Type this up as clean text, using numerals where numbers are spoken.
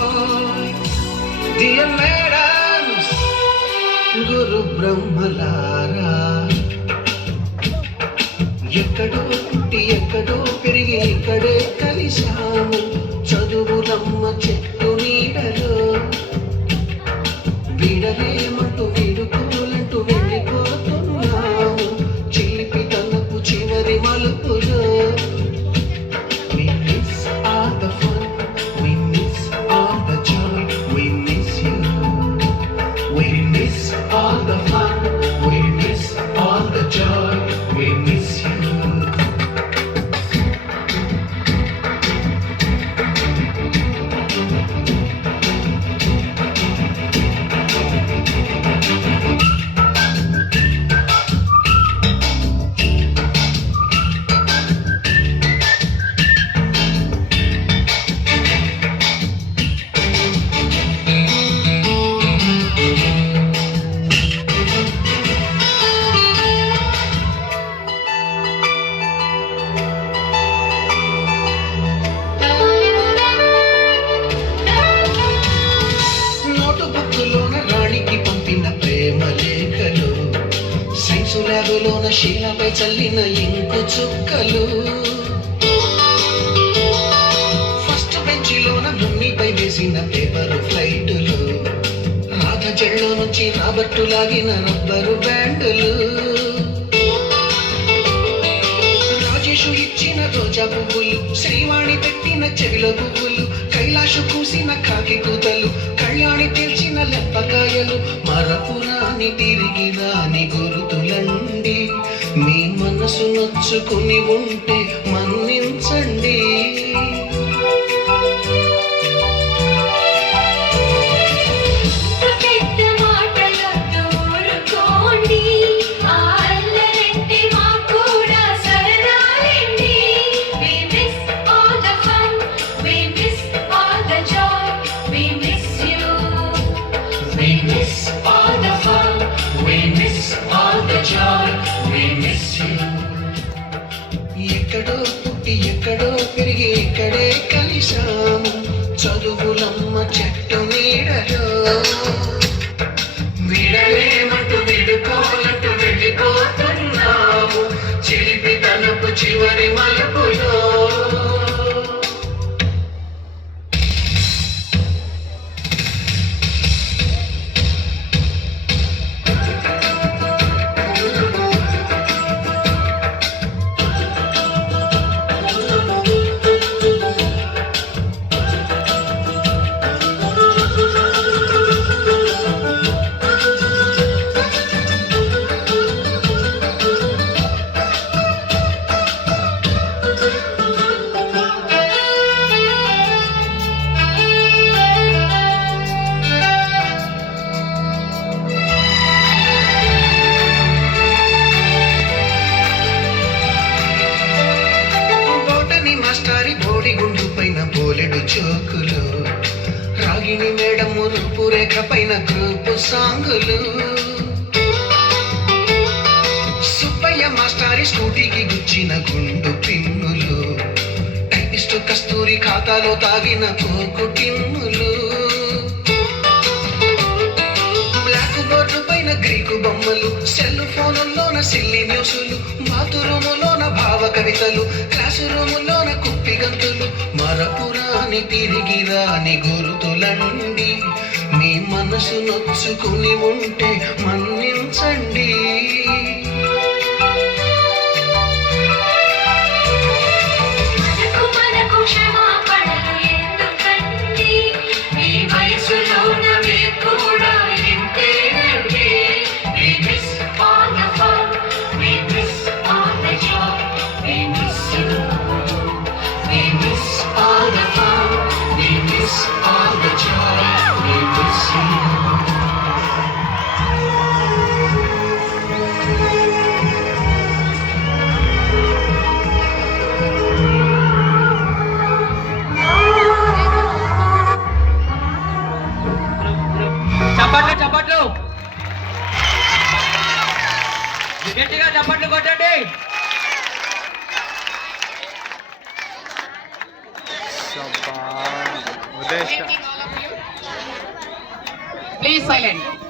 joy. Dear madams, Guru Brahmalara. ఎక్కడో పుట్టి ఎక్కడో పెరిగి ఇక్కడే కలిశాము చదువులమ్మ చెట్టు నీడలో వీడలేమంటూ వీడుకోలంటూ వెళ్ళిపోతున్నాము చిలిపి తనకు చివరి మలుపులో. We miss all the fun, we miss all the joy, we miss you. We miss all the fun, we miss all the joy, we miss you. సులాగులోన శీలపై చల్లిన ఇంకు చుక్కలు ఫస్ట్ బెంచిలోన మున్నిపై వేసిన పేపరు ఫ్లైటులు రాధ జల్లో నుంచి రాబట్టు లాగిన రబ్బరు బ్యాండులు రాజేషు ఇచ్చిన రోజా పువ్వులు శ్రీవాణి పెట్టిన చెవిల పువ్వులు కైలాషు కూసిన కాకి కూతలు కళ్యాణి తెల్చిన లెప్పకాయలు మరపురాని తిరిగి రాని గురుతులండి మీ మనసు నొచ్చుకుని ఉంటే మన్నించండి. ఎక్కడో పుట్టి ఎక్కడో పెరిగి ఇక్కడే కలిశాము చదువులమ్మ చెట్టు నీడలో వీడలేమంటూ విడుకోలంటూ వెళ్ళిపోతున్నాము చిలిపి తనపు చివరి మలుపులో. బోలెడు చోకులు రాగిణి మేడము రూపురేఖ పైన గ్రూపు సాంగులు సుబ్బయ్య మాస్టారి స్కూటీకి గుచ్చిన గుండు పిన్నులు టైపిస్టు కస్తూరి ఖాతాలో తాగిన కోకు టిన్నులు బ్లాక్ బోర్డు పైన గ్రీకు బొమ్మలు సెల్ ఫోనుల్లోన సిల్లి న్యూసులు బాతురూములోన భావ కవితలు క్లాసు రూములోన కుప్పి గంతులు మరపురాని తిరిగి రాని గురుతులండి మీ మనసు నొచ్చుకుని ఉంటే మన్నించండి. గట్టిగా చప్పట్లు కొట్టండి. Best. Thanking all of you. Please silent.